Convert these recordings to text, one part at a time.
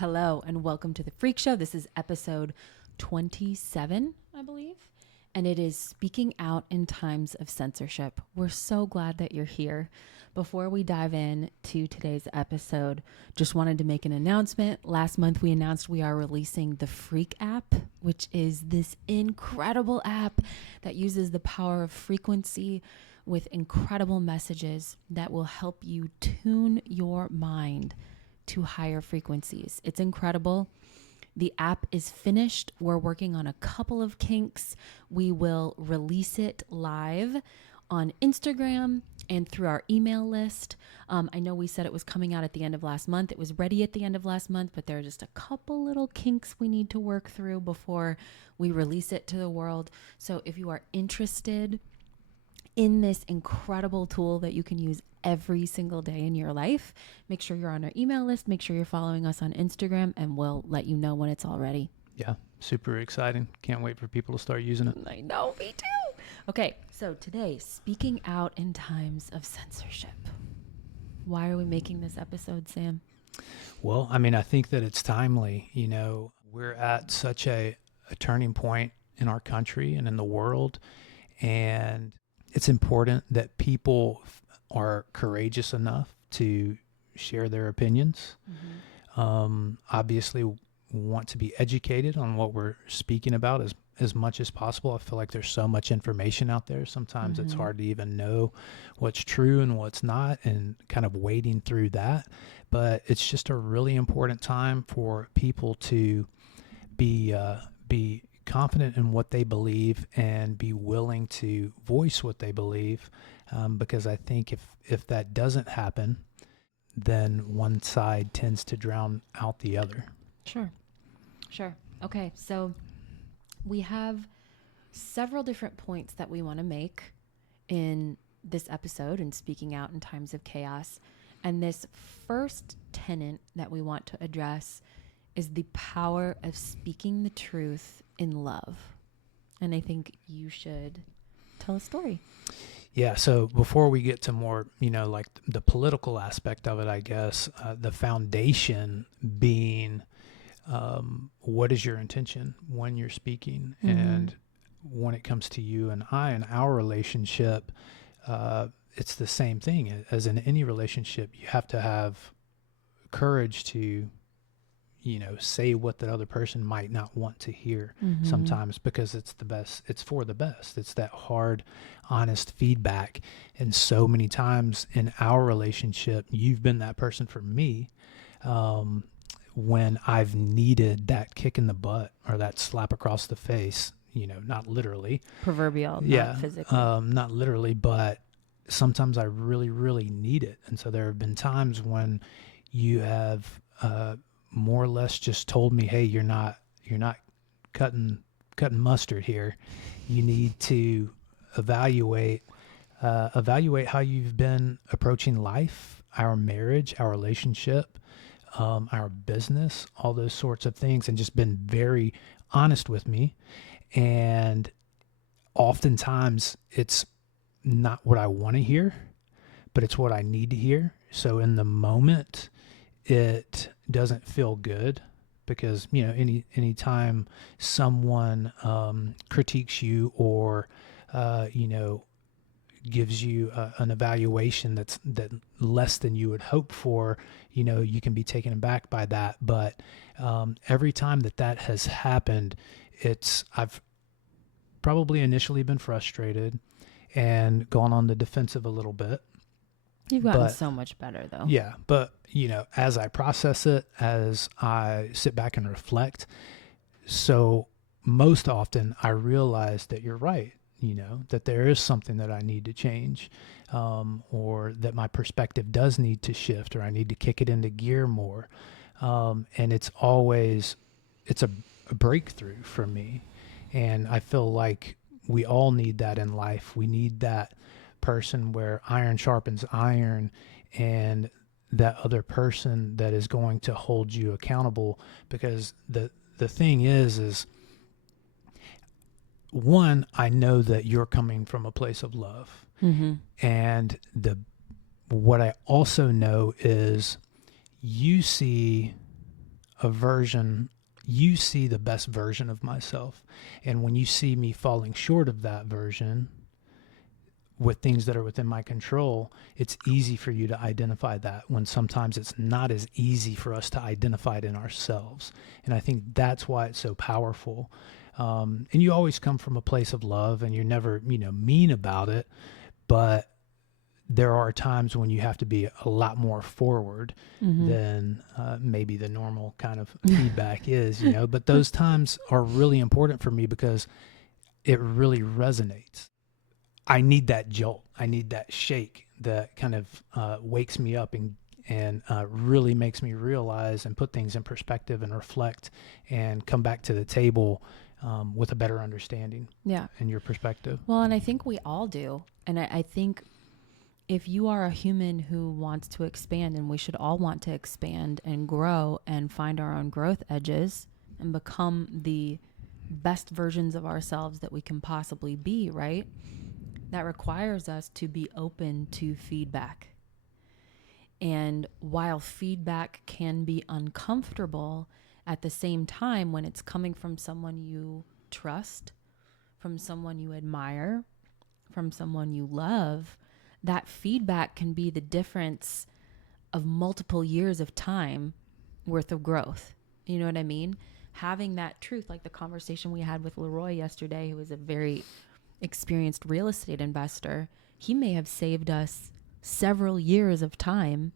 Hello and welcome to the Freak Show. This is episode 27, I believe, and it is Speaking Out in Times of Censorship. We're so glad that you're here. Before we dive in to today's episode, just wanted to make an announcement. Last month we announced we are releasing the Freak app, which is this incredible app that uses the power of frequency with incredible messages that will help you tune your mind to higher frequencies. It's incredible. The app is finished. We're working on a couple of kinks. We will release it live on Instagram and through our email list. I know we said it was coming out at the end of last month. It was ready at the end of last month, but there are just a couple little kinks we need to work through before we release it to the world. So if you are interested in this incredible tool that you can use every single day in your life, make sure you're on our email list, make sure you're following us on Instagram, and we'll let you know when it's all ready. Yeah, super exciting. Can't wait for people to start using it. I know, me too. Okay, so today, speaking out in times of censorship. Why are we making this episode, Sam? Well, I think that it's timely. You know, we're at such a turning point in our country and in the world, and it's important that people are courageous enough to share their opinions. Obviously, want to be educated on what we're speaking about as much as possible. I feel like there's so much information out there. Sometimes it's hard to even know what's true and what's not, and kind of wading through that. But it's just a really important time for people to be confident in what they believe and be willing to voice what they believe, because I think if that doesn't happen, then one side tends to drown out the other. Sure. Okay, so we have several different points that we want to make in this episode and speaking out in times of chaos. And this first tenet that we want to address is the power of speaking the truth in love. And I think you should tell a story. Yeah, so before we get to more, like the political aspect of it, I guess, the foundation being what is your intention when you're speaking? And when it comes to you and I and our relationship, it's the same thing. As in any relationship, you have to have courage to say what the other person might not want to hear sometimes, because it's the best. It's for the best. It's that hard, honest feedback. And so many times in our relationship, you've been that person for me when I've needed that kick in the butt or that slap across the face, not literally. Proverbial, not physically. Not literally, but sometimes I really, really need it. And so there have been times when you have more or less just told me, hey, you're not cutting mustard here. You need to evaluate how you've been approaching life, our marriage, our relationship, our business, all those sorts of things, and just been very honest with me. And oftentimes it's not what I want to hear, but it's what I need to hear. So in the moment, it doesn't feel good, because any time someone critiques you or gives you an evaluation that's less than you would hope for, you can be taken aback by that. But every time that has happened, I've probably initially been frustrated and gone on the defensive a little bit. You've gotten so much better, though. Yeah, but as I process it, as I sit back and reflect, so most often I realize that you're right, that there is something that I need to change, or that my perspective does need to shift, or I need to kick it into gear more. And it's a breakthrough for me. And I feel like we all need that in life. We need that person where iron sharpens iron, and that other person that is going to hold you accountable. Because the thing is one, I know that you're coming from a place of love. And what I also know is you see a version, you see the best version of myself. And when you see me falling short of that version with things that are within my control, it's easy for you to identify that, when sometimes it's not as easy for us to identify it in ourselves. And I think that's why it's so powerful. And you always come from a place of love, and you're never, mean about it, but there are times when you have to be a lot more forward than maybe the normal kind of feedback is, but those times are really important for me because it really resonates. I need that jolt. I need that shake that kind of wakes me up and really makes me realize and put things in perspective and reflect and come back to the table with a better understanding. Yeah. And your perspective. Well, and I think we all do. And I think if you are a human who wants to expand, and we should all want to expand and grow and find our own growth edges and become the best versions of ourselves that we can possibly be, right? That requires us to be open to feedback. And while feedback can be uncomfortable, at the same time, when it's coming from someone you trust, from someone you admire, from someone you love, that feedback can be the difference of multiple years of time worth of growth. You know what I mean? Having that truth, like the conversation we had with Leroy yesterday, who was a very experienced real estate investor, he may have saved us several years of time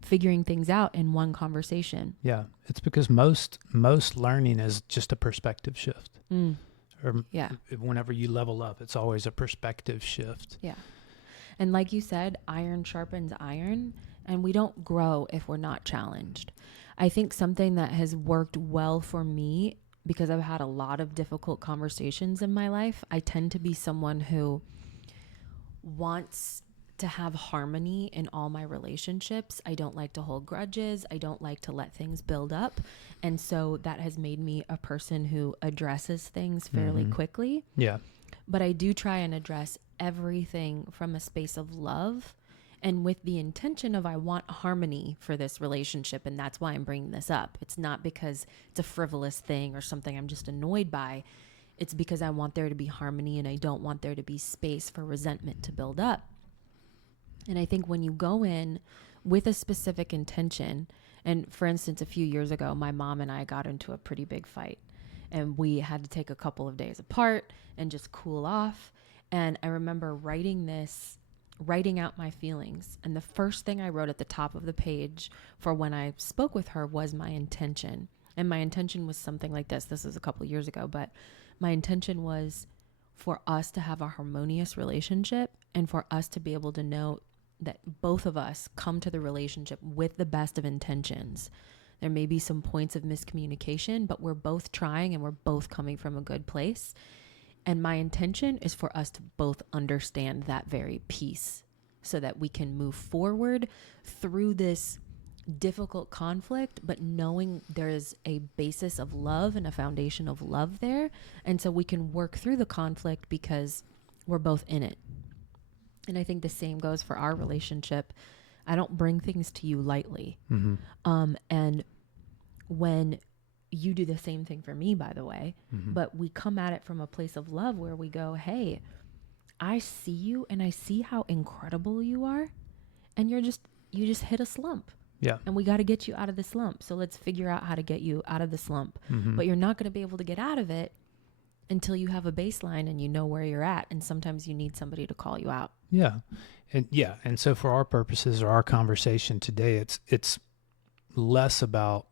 figuring things out in one conversation. Yeah. It's because most learning is just a perspective shift. Or whenever you level up, it's always a perspective shift. Yeah. And like you said, iron sharpens iron, and we don't grow if we're not challenged. I think something that has worked well for me, because I've had a lot of difficult conversations in my life, I tend to be someone who wants to have harmony in all my relationships. I don't like to hold grudges. I don't like to let things build up. And so that has made me a person who addresses things fairly quickly. Yeah. But I do try and address everything from a space of love and with the intention of I want harmony for this relationship. And that's why I'm bringing this up. It's not because it's a frivolous thing or something I'm just annoyed by. It's because I want there to be harmony, and I don't want there to be space for resentment to build up. And I think when you go in with a specific intention, and for instance, a few years ago, my mom and I got into a pretty big fight, and we had to take a couple of days apart and just cool off. And I remember writing out my feelings. And the first thing I wrote at the top of the page for when I spoke with her was my intention. And my intention was something like this. This was a couple of years ago, but my intention was for us to have a harmonious relationship and for us to be able to know that both of us come to the relationship with the best of intentions. There may be some points of miscommunication, but we're both trying and we're both coming from a good place. And my intention is for us to both understand that very piece so that we can move forward through this difficult conflict, but knowing there is a basis of love and a foundation of love there. And so we can work through the conflict because we're both in it. And I think the same goes for our relationship. I don't bring things to you lightly. And when you do the same thing for me, by the way, but we come at it from a place of love where we go, hey, I see you and I see how incredible you are. And you just hit a slump. Yeah. And we got to get you out of the slump. So let's figure out how to get you out of the slump. But you're not going to be able to get out of it until you have a baseline and you know where you're at. And sometimes you need somebody to call you out. Yeah. And so for our purposes or our conversation today, it's less about,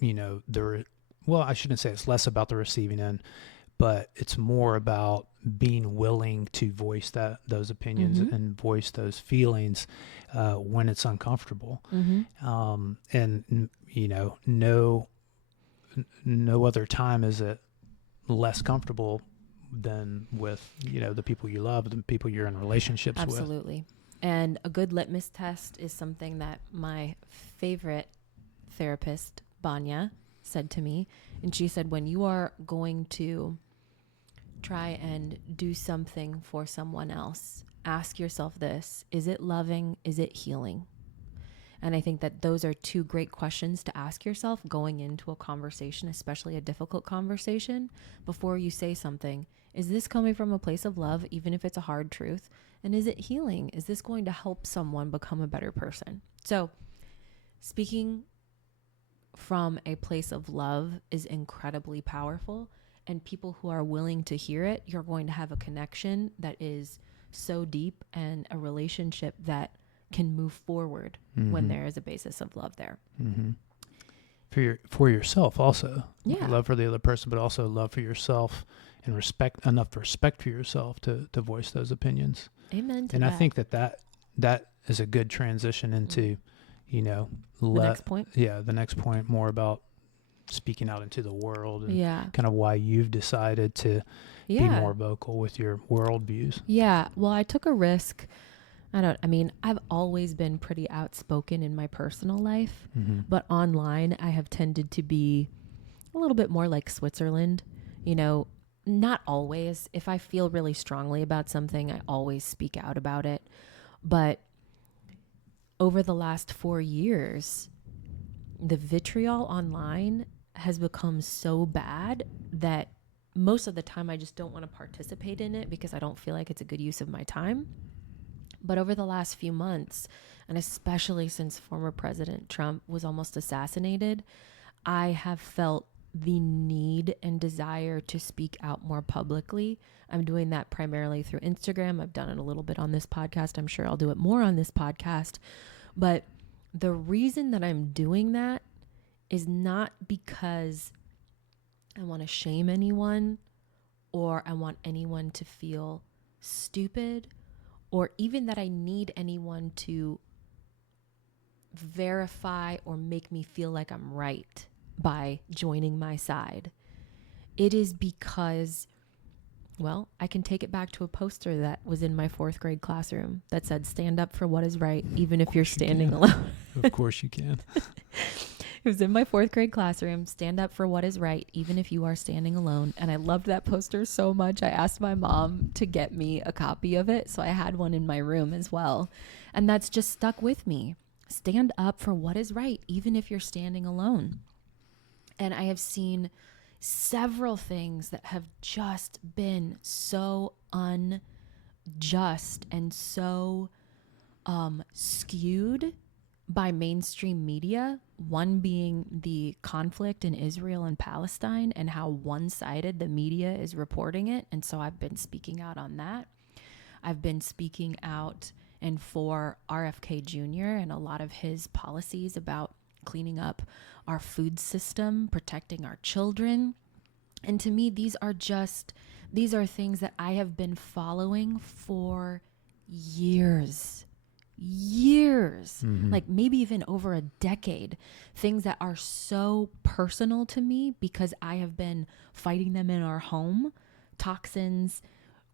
I shouldn't say it's less about the receiving end, but it's more about being willing to voice those opinions and voice those feelings when it's uncomfortable. And no other time is it less comfortable than with, the people you love, the people you're in relationships with. Absolutely. And a good litmus test is something that my favorite therapist, Banya, said to me. And she said, when you are going to try and do something for someone else, ask yourself this: is it loving? Is it healing? And I think that those are two great questions to ask yourself going into a conversation, especially a difficult conversation, before you say something. Is this coming from a place of love, even if it's a hard truth? And is it healing? Is this going to help someone become a better person? So speaking from a place of love is incredibly powerful. And people who are willing to hear it, you're going to have a connection that is so deep and a relationship that can move forward when there is a basis of love there. For yourself also. Yeah. Love for the other person, but also love for yourself and enough respect for yourself to voice those opinions. Amen to and that. I think that is a good transition into, the next point. Yeah, the next point, more about speaking out into the world and Yeah. kind of why you've decided to be more vocal with your worldviews. Yeah. Well, I took a risk. I've always been pretty outspoken in my personal life, but online I have tended to be a little bit more like Switzerland. Not always. If I feel really strongly about something, I always speak out about it. But over the last 4 years, the vitriol online has become so bad that most of the time I just don't want to participate in it because I don't feel like it's a good use of my time. But over the last few months, and especially since former President Trump was almost assassinated, I have felt the need and desire to speak out more publicly. I'm doing that primarily through Instagram. I've done it a little bit on this podcast. I'm sure I'll do it more on this podcast. But the reason that I'm doing that is not because I want to shame anyone or I want anyone to feel stupid or even that I need anyone to verify or make me feel like I'm right by joining my side. It is because, well, I can take it back to a poster that was in my 4th grade classroom that said, "Stand up for what is right, even if you're standing alone." Of course you can. It was in my 4th grade classroom. Stand up for what is right, even if you are standing alone. And I loved that poster so much. I asked my mom to get me a copy of it. So I had one in my room as well. And that's just stuck with me. Stand up for what is right, even if you're standing alone. And I have seen several things that have just been so unjust and so skewed by mainstream media, one being the conflict in Israel and Palestine and how one-sided the media is reporting it. And so I've been speaking out on that. I've been speaking out and for RFK Jr. and a lot of his policies about cleaning up our food system, protecting our children. And to me, these are things that I have been following for years, like maybe even over a decade, things that are so personal to me because I have been fighting them in our home, toxins,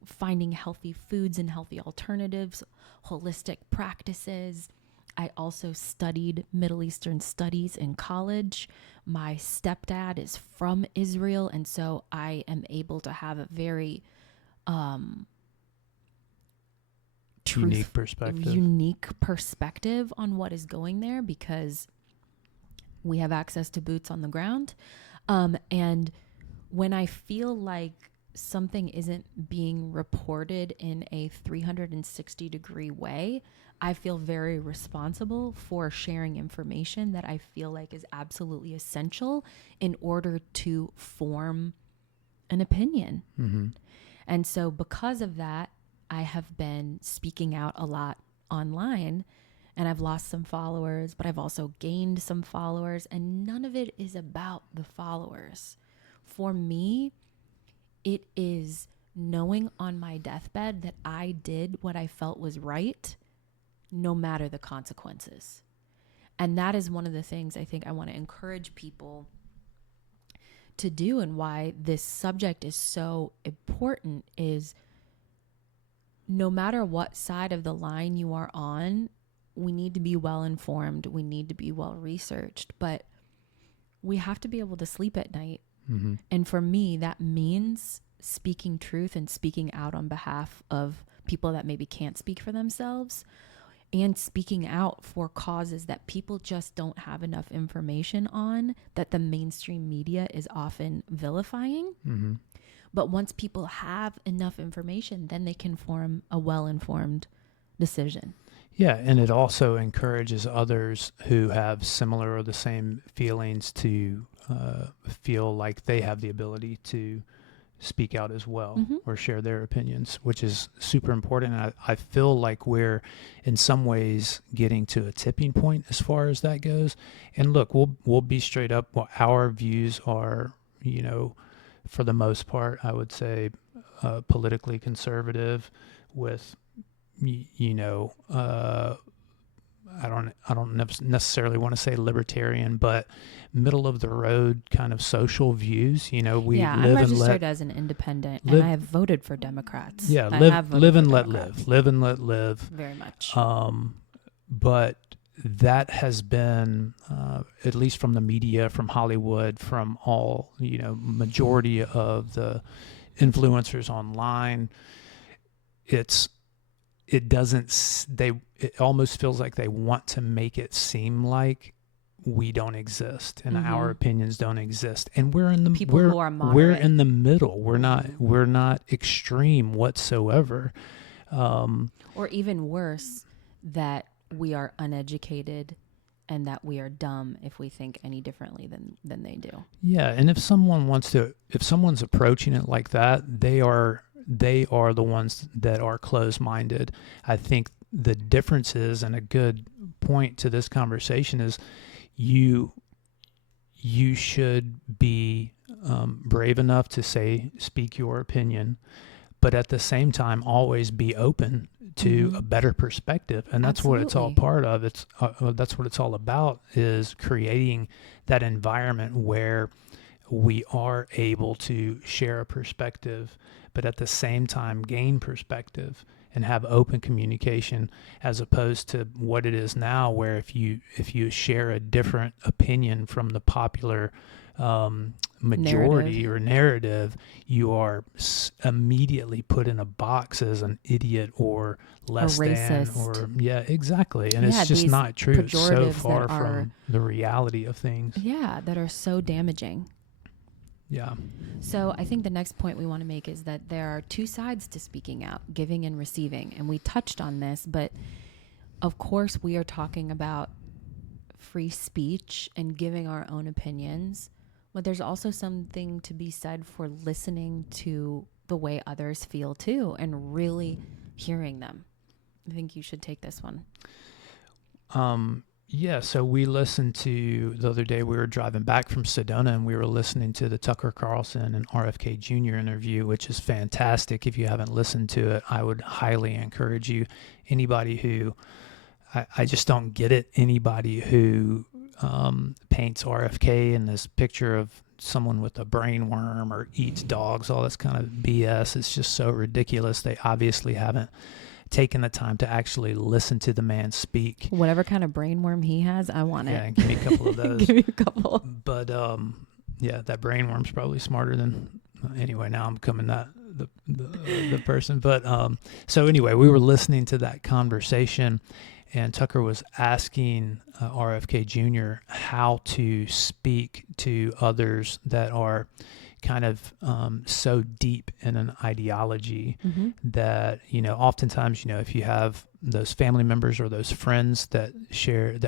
finding healthy foods and healthy alternatives, holistic practices. I also studied Middle Eastern studies in college. My stepdad is from Israel, and so I am able to have a very unique perspective on what is going there because we have access to boots on the ground. And when I feel like something isn't being reported in a 360-degree way, I feel very responsible for sharing information that I feel like is absolutely essential in order to form an opinion. And so because of that, I have been speaking out a lot online, and I've lost some followers, but I've also gained some followers, and none of it is about the followers. For me, it is knowing on my deathbed that I did what I felt was right, no matter the consequences. And that is one of the things I think I want to encourage people to do, and why this subject is so important is no matter what side of the line you are on, we need to be well informed. We need to be well researched, but we have to be able to sleep at night. And for me, that means speaking truth and speaking out on behalf of people that maybe can't speak for themselves. and speaking out for causes that people just don't have enough information on, that the mainstream media is often vilifying. Mm-hmm. But once people have enough information, then they can form a well-informed decision. Yeah, and it also encourages others who have similar or the same feelings to feel like they have the ability to speak out as well, Mm-hmm. or share their opinions, which is super important. And I feel like we're in some ways getting to a tipping point as far as that goes. And look, we'll be straight up. Well, our views are, for the most part, I would say, politically conservative with, I don't necessarily want to say libertarian, but middle of the road kind of social views. We I'm live and registered let as an independent, and I have voted for Democrats. yeah I live have voted live for and let Democrats. live and let live. Very much. But that has been at least from the media, from Hollywood, from all majority of the influencers online. It almost feels like they want to make it seem like we don't exist and our opinions don't exist, and we're in the People who are moderate. we're in the middle. We're not extreme whatsoever, or even worse, that we are uneducated and that we are dumb if we think any differently than they do. Yeah, and if someone's approaching it like that, they are the ones that are closed-minded. I think the difference is, and a good point to this conversation is, you should be brave enough to speak your opinion, but at the same time always be open to a better perspective. And that's what it's all part of. That's what it's all about, is creating that environment where we are able to share a perspective, but at the same time gain perspective and have open communication, as opposed to what it is now, where if you share a different opinion from the popular majority or narrative, you are immediately put in a box as an idiot or less than, or exactly. And it's just not true. It's so far from the reality of things. Yeah, that are so damaging. Yeah. So I think the next point we want to make is that there are two sides to speaking out, giving and receiving. And we touched on this, but of course we are talking about free speech and giving our own opinions. But there's also something to be said for listening to the way others feel too, and really hearing them. I think you should take this one. Yeah, so we listened to, the other day we were driving back from Sedona, and we were listening to the Tucker Carlson and RFK Jr. interview, which is fantastic. If you haven't listened to it, I would highly encourage you. Anybody who, I just don't get it, anybody who paints RFK in this picture of someone with a brain worm or eats dogs, all this kind of BS, it's just so ridiculous. They obviously haven't taken the time to actually listen to the man speak. Whatever kind of brain worm he has, I want it. Yeah, give me a couple of those. Give me a couple. But that brain worm's probably smarter than. Anyway, now I'm becoming the person. But so anyway, we were listening to that conversation, and Tucker was asking RFK Jr. how to speak to others that are kind of so deep in an ideology that, oftentimes, if you have those family members or those friends that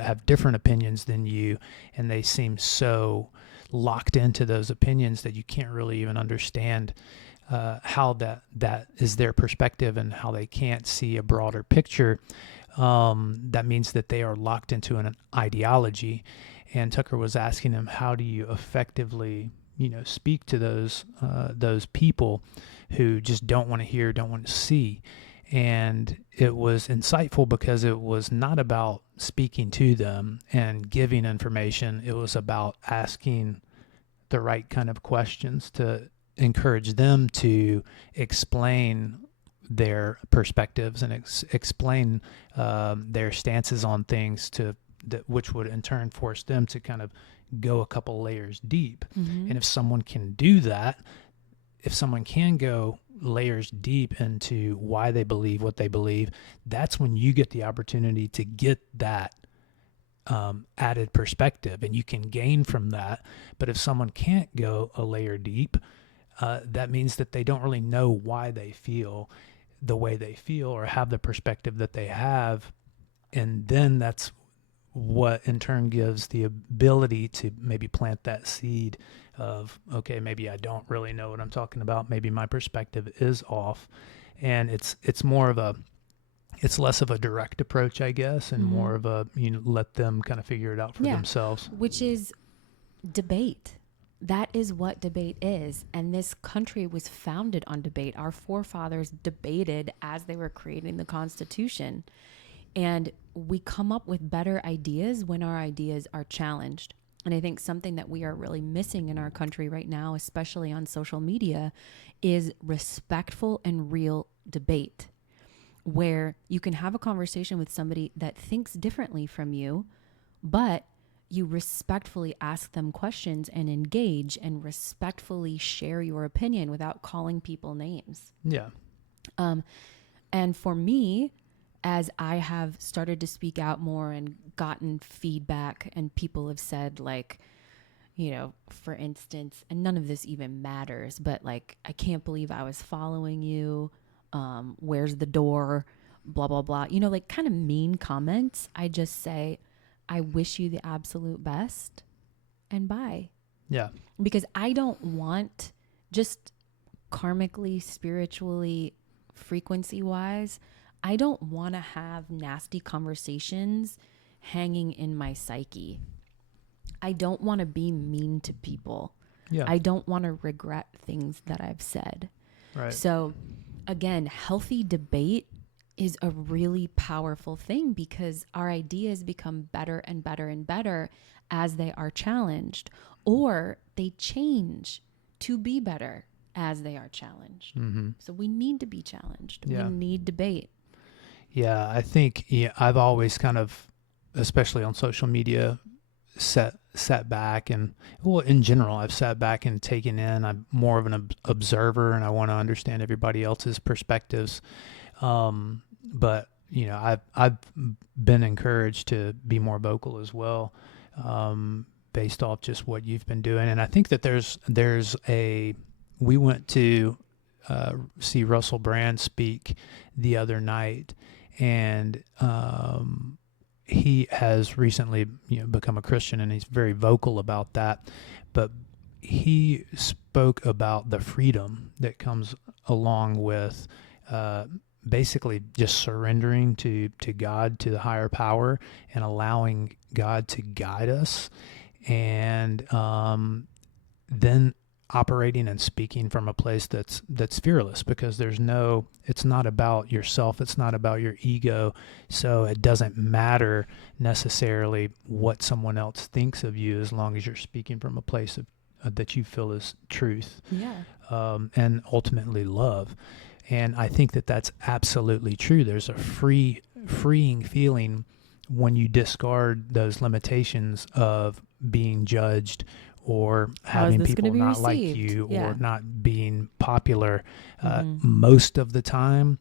have different opinions than you, and they seem so locked into those opinions that you can't really even understand how that is their perspective, and how they can't see a broader picture, that means that they are locked into an ideology. And Tucker was asking him, how do you effectively speak to those people who just don't want to hear, don't want to see. And it was insightful because it was not about speaking to them and giving information. It was about asking the right kind of questions to encourage them to explain their perspectives and explain their stances on things, which would in turn force them to kind of go a couple layers deep. And if someone can do that, if someone can go layers deep into why they believe what they believe, that's when you get the opportunity to get that added perspective, and you can gain from that. But if someone can't go a layer deep, that means that they don't really know why they feel the way they feel or have the perspective that they have. And then that's what in turn gives the ability to maybe plant that seed of, okay, maybe I don't really know what I'm talking about. Maybe my perspective is off. And it's more of a, it's less of a direct approach, I guess, and more of a, let them kind of figure it out for themselves. Which is debate. That is what debate is. And this country was founded on debate. Our forefathers debated as they were creating the Constitution. And we come up with better ideas when our ideas are challenged. And I think something that we are really missing in our country right now, especially on social media, is respectful and real debate, where you can have a conversation with somebody that thinks differently from you, but you respectfully ask them questions and engage and respectfully share your opinion without calling people names. Yeah. And for me, as I have started to speak out more and gotten feedback, and people have said, like, for instance, and none of this even matters, but like, I can't believe I was following you. Where's the door? Blah, blah, blah. Like kind of mean comments. I just say, I wish you the absolute best and bye. Yeah. Because I don't want, just karmically, spiritually, frequency wise, I don't want to have nasty conversations hanging in my psyche. I don't want to be mean to people. Yeah. I don't want to regret things that I've said. Right. So again, healthy debate is a really powerful thing because our ideas become better and better and better as they are challenged, or they change to be better as they are challenged. Mm-hmm. So we need to be challenged. Yeah. We need debate. Yeah, I think I've always kind of, especially on social media, sat back and, well, in general, I've sat back and taken in. I'm more of an observer, and I want to understand everybody else's perspectives. But I've been encouraged to be more vocal as well, based off just what you've been doing. And I think that we went to see Russell Brand speak the other night. And he has recently become a Christian, and he's very vocal about that. But he spoke about the freedom that comes along with basically just surrendering to God, to the higher power, and allowing God to guide us. And then operating and speaking from a place that's fearless, because it's not about yourself, it's not about your ego, so it doesn't matter necessarily what someone else thinks of you, as long as you're speaking from a place of that you feel is truth, and ultimately love. And I think that that's absolutely true. There's a freeing feeling when you discard those limitations of being judged, or having people not like you, or not being popular. Most of the time,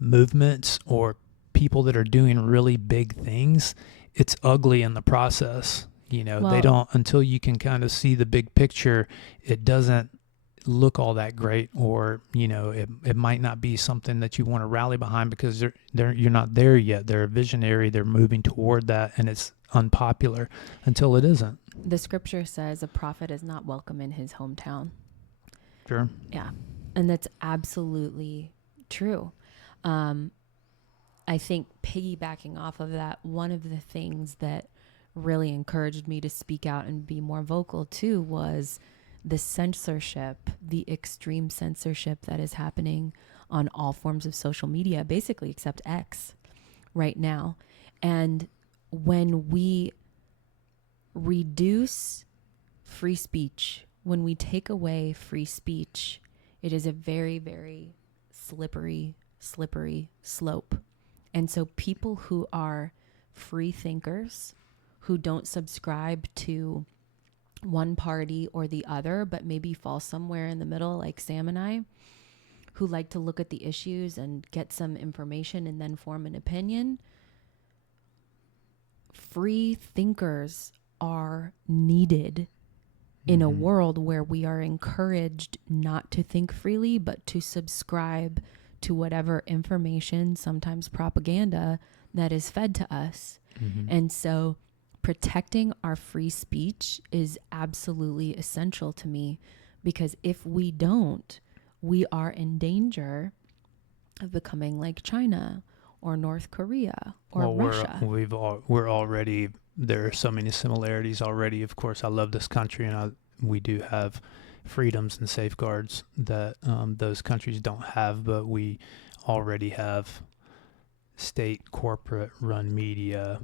movements or people that are doing really big things, it's ugly in the process. They don't, until you can kind of see the big picture, it doesn't look all that great, or it might not be something that you want to rally behind, because you're not there yet. They're a visionary, they're moving toward that, and it's unpopular until it isn't. The scripture says a prophet is not welcome in his hometown. Sure. Yeah. And that's absolutely true. I think piggybacking off of that, one of the things that really encouraged me to speak out and be more vocal too was the censorship, the extreme censorship that is happening on all forms of social media, basically except X right now. And when we reduce free speech, when we take away free speech, it is a very, very slippery slope. And so people who are free thinkers, who don't subscribe to one party or the other, but maybe fall somewhere in the middle, like Sam and I, who like to look at the issues and get some information and then form an opinion. Free thinkers are needed in a world where we are encouraged not to think freely, but to subscribe to whatever information, sometimes propaganda, that is fed to us. And so protecting our free speech is absolutely essential to me, because if we don't, we are in danger of becoming like China or North Korea or Russia. We're already, there are so many similarities already. Of course, I love this country, and we do have freedoms and safeguards that those countries don't have, but we already have state corporate run media.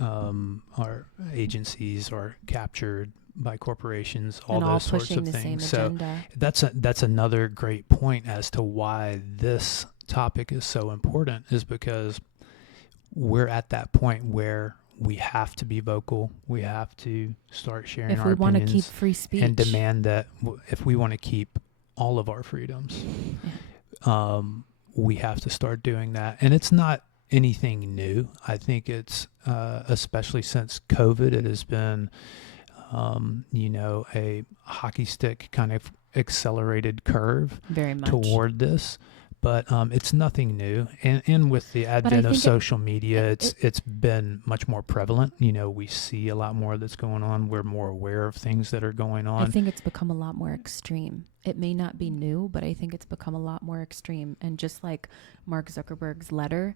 Our agencies are captured by corporations, all and those all sorts pushing of the things. same agenda. So that's another great point as to why this topic is so important, is because we're at that point where we have to be vocal. We have to start sharing our opinions. If we want to keep free speech. And demand that if we want to keep all of our freedoms, we have to start doing that. And it's not anything new. I think it's, especially since COVID, it has been, a hockey stick kind of accelerated curve very much toward this. But it's nothing new. And with the advent of social media, it's been much more prevalent. We see a lot more that's going on. We're more aware of things that are going on. I think it's become a lot more extreme. It may not be new, but I think it's become a lot more extreme. And just like Mark Zuckerberg's letter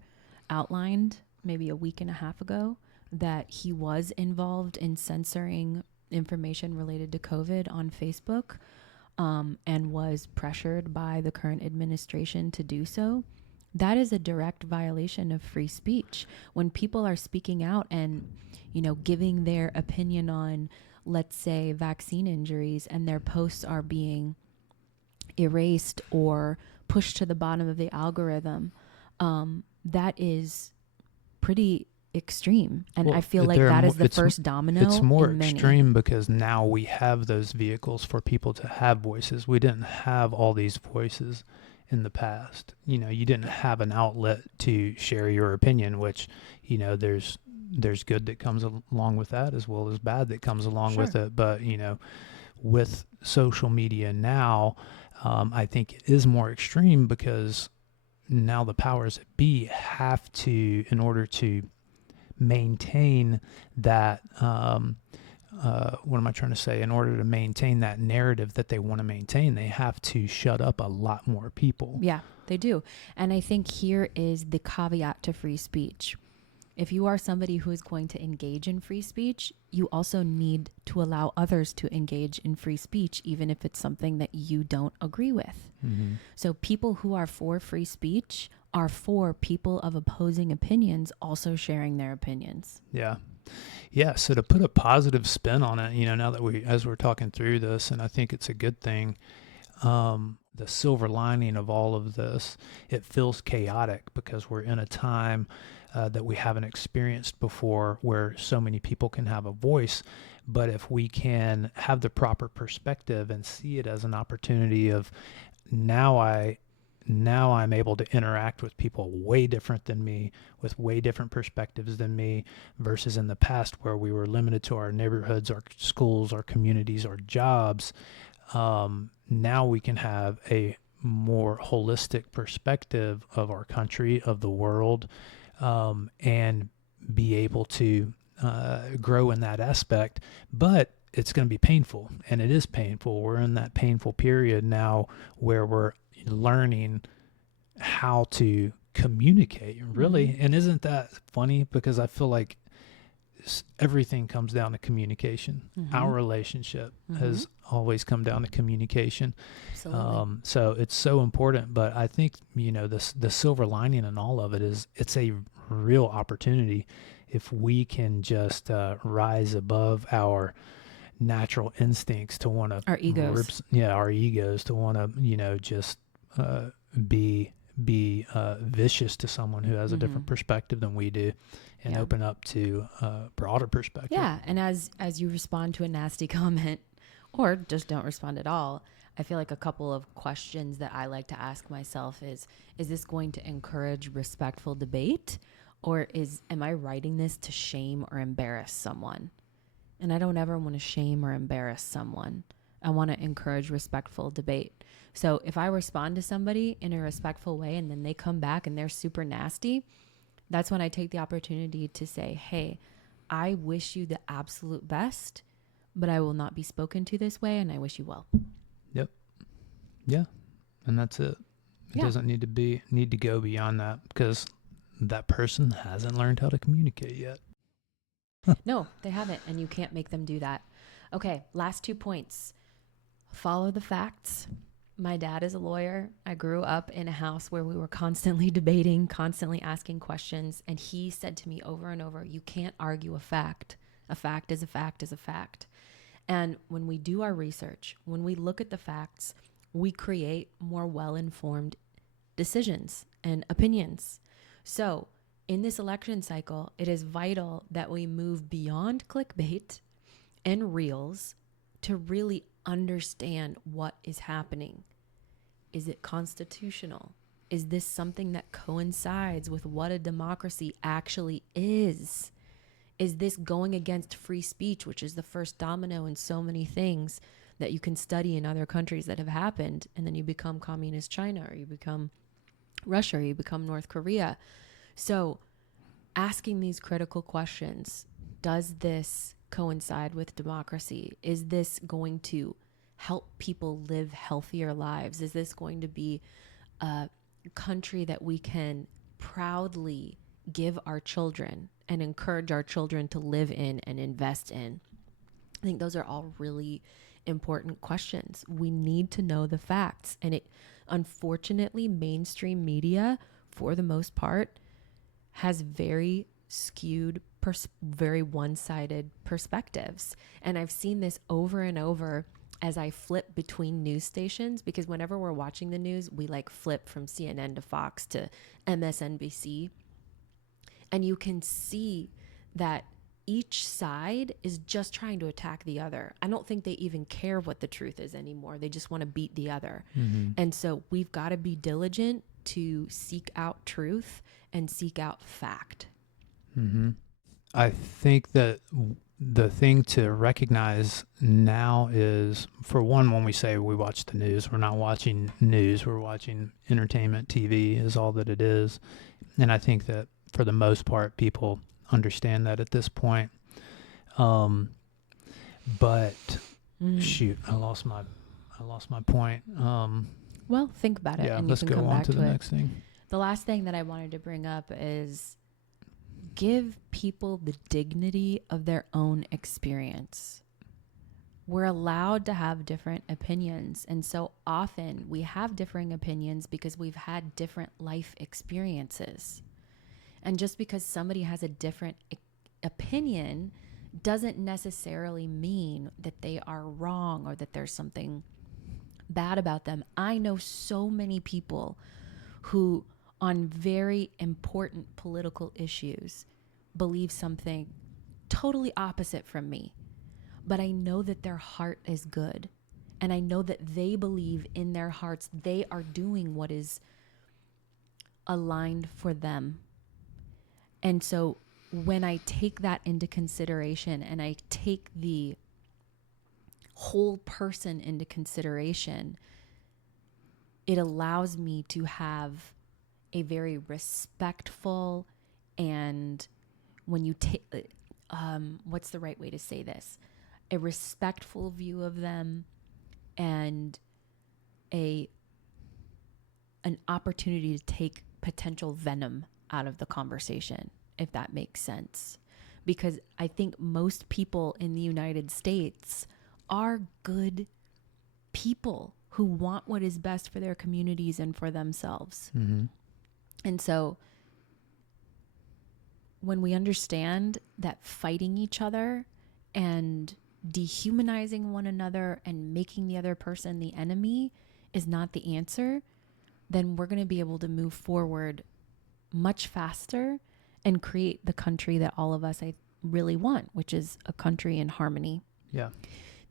outlined maybe a week and a half ago, that he was involved in censoring information related to COVID on Facebook, and was pressured by the current administration to do so. That is a direct violation of free speech. When people are speaking out and, giving their opinion on, let's say, vaccine injuries, and their posts are being erased or pushed to the bottom of the algorithm, that is pretty extreme. And I feel like that is the first domino. It's more in extreme because now we have those vehicles for people to have voices. We didn't have all these voices in the past. You didn't have an outlet to share your opinion, which, there's good that comes along with that, as well as bad that comes along with it. But, with social media now, I think it is more extreme, because now the powers that be have to, in order to maintain that, what am I trying to say? In order to maintain that narrative that they want to maintain, they have to shut up a lot more people. Yeah, they do. And I think here is the caveat to free speech. If you are somebody who is going to engage in free speech, you also need to allow others to engage in free speech, even if it's something that you don't agree with. So people who are for free speech are for people of opposing opinions also sharing their opinions. Yeah. So to put a positive spin on it, now that as we're talking through this, and I think it's a good thing, the silver lining of all of this, it feels chaotic because we're in a time that we haven't experienced before, where so many people can have a voice. But if we can have the proper perspective and see it as an opportunity of, now I'm able to interact with people way different than me, with way different perspectives than me, versus in the past where we were limited to our neighborhoods, our schools, our communities, our jobs. Now we can have a more holistic perspective of our country, of the world, and be able to grow in that aspect. But it's going to be painful, and it is painful. We're in that painful period now where we're learning how to communicate, really. And isn't that funny? Because I feel like everything comes down to communication. Our relationship has always come down to communication. Absolutely. So it's so important. But I think, the silver lining in all of it is it's a real opportunity if we can just rise above our natural instincts to want to, our egos. Our egos to want to, just be be vicious to someone who has a different perspective than we do, and open up to a broader perspective. Yeah. And as you respond to a nasty comment, or just don't respond at all, I feel like a couple of questions that I like to ask myself is this going to encourage respectful debate, or am I writing this to shame or embarrass someone? And I don't ever want to shame or embarrass someone. I want to encourage respectful debate. So if I respond to somebody in a respectful way and then they come back and they're super nasty, that's when I take the opportunity to say, hey, I wish you the absolute best, but I will not be spoken to this way, and I wish you well. Yep. Yeah. And that's it. It doesn't need to go beyond that, because that person hasn't learned how to communicate yet. No, they haven't, and you can't make them do that. Okay, last 2 points. Follow the facts. My dad is a lawyer. I grew up in a house where we were constantly debating, constantly asking questions, and he said to me over and over, you can't argue a fact. A fact is a fact is a fact. And when we do our research, when we look at the facts, we create more well-informed decisions and opinions. So in this election cycle, it is vital that we move beyond clickbait and reels to really understand what is happening. Is it constitutional? Is this something that coincides with what a democracy actually is? Is this going against free speech, which is the first domino in so many things that you can study in other countries that have happened, and then you become communist China, or you become Russia, or you become North Korea? So asking these critical questions, does this coincide with democracy? Is this going to help people live healthier lives? Is this going to be a country that we can proudly give our children and encourage our children to live in and invest in? I think those are all really important questions. We need to know the facts. And unfortunately, mainstream media, for the most part, has very skewed, very one-sided perspectives. And I've seen this over and over as I flip between news stations, because whenever we're watching the news, we flip from CNN to Fox to MSNBC. And you can see that each side is just trying to attack the other. I don't think they even care what the truth is anymore. They just want to beat the other. And so we've got to be diligent to seek out truth and seek out fact. I think that the thing to recognize now is, for one, when we say we watch the news, we're not watching news, we're watching entertainment. TV is all that it is. And I think that for the most part, people understand that at this point. But shoot, I lost my point. Well, think about it. Yeah, and let's you can go come on back to the it. next thing. The last thing that I wanted to bring up is give people the dignity of their own experience. We're allowed to have different opinions. And so often we have differing opinions because we've had different life experiences. And just because somebody has a different opinion doesn't necessarily mean that they are wrong or that there's something bad about them. I know so many people who, on very important political issues, believe something totally opposite from me. But I know that their heart is good. And I know that they believe in their hearts they are doing what is aligned for them. And so when I take that into consideration and I take the whole person into consideration, it allows me to have a very respectful and, when you take, what's the right way to say this? A respectful view of them, and an opportunity to take potential venom out of the conversation, if that makes sense. Because I think most people in the United States are good people who want what is best for their communities and for themselves. And so when we understand that fighting each other and dehumanizing one another and making the other person the enemy is not the answer, then we're going to be able to move forward much faster and create the country that all of us really want, which is a country in harmony. Yeah.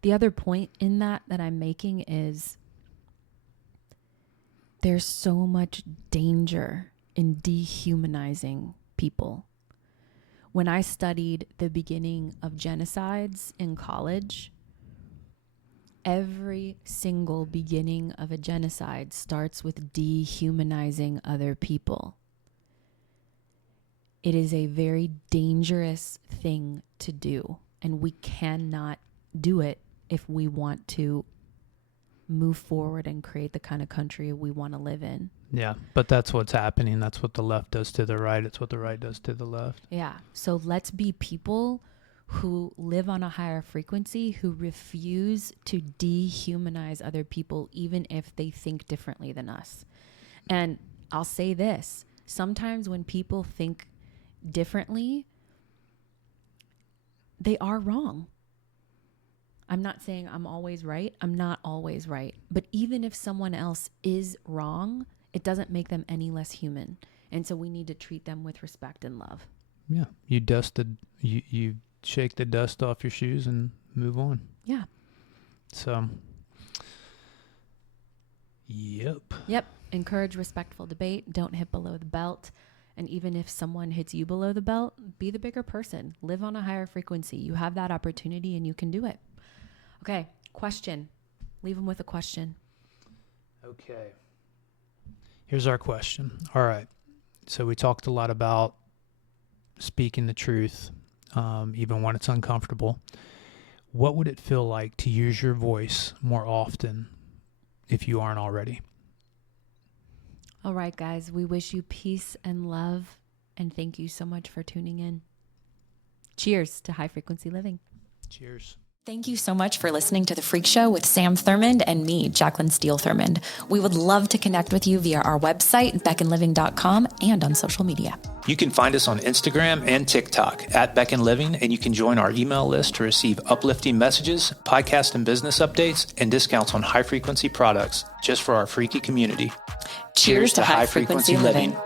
The other point in that I'm making is there's so much danger in dehumanizing people. When I studied the beginning of genocides in college, every single beginning of a genocide starts with dehumanizing other people. It is a very dangerous thing to do, and we cannot do it if we want to move forward and create the kind of country we want to live in. Yeah, but that's what's happening. That's what the left does to the right. It's what the right does to the left. Yeah. So let's be people who live on a higher frequency, who refuse to dehumanize other people, even if they think differently than us. And I'll say this, sometimes when people think differently, they are wrong. I'm not saying I'm always right. I'm not always right. But even if someone else is wrong, it doesn't make them any less human. And so we need to treat them with respect and love. Yeah. You shake the dust off your shoes and move on. Yeah. So, Yep. Encourage respectful debate. Don't hit below the belt. And even if someone hits you below the belt, be the bigger person. Live on a higher frequency. You have that opportunity and you can do it. Okay, question. Leave them with a question. Okay. Here's our question. All right. So we talked a lot about speaking the truth, even when it's uncomfortable. What would it feel like to use your voice more often if you aren't already? All right, guys. We wish you peace and love. And thank you so much for tuning in. Cheers to high frequency living. Cheers. Thank you so much for listening to The Freak Show with Sam Thurmond and me, Jacqueline Steele Thurmond. We would love to connect with you via our website, beckonliving.com, and on social media. You can find us on Instagram and TikTok at Beckon Living, and you can join our email list to receive uplifting messages, podcast and business updates, and discounts on high-frequency products just for our freaky community. Cheers to high frequency living.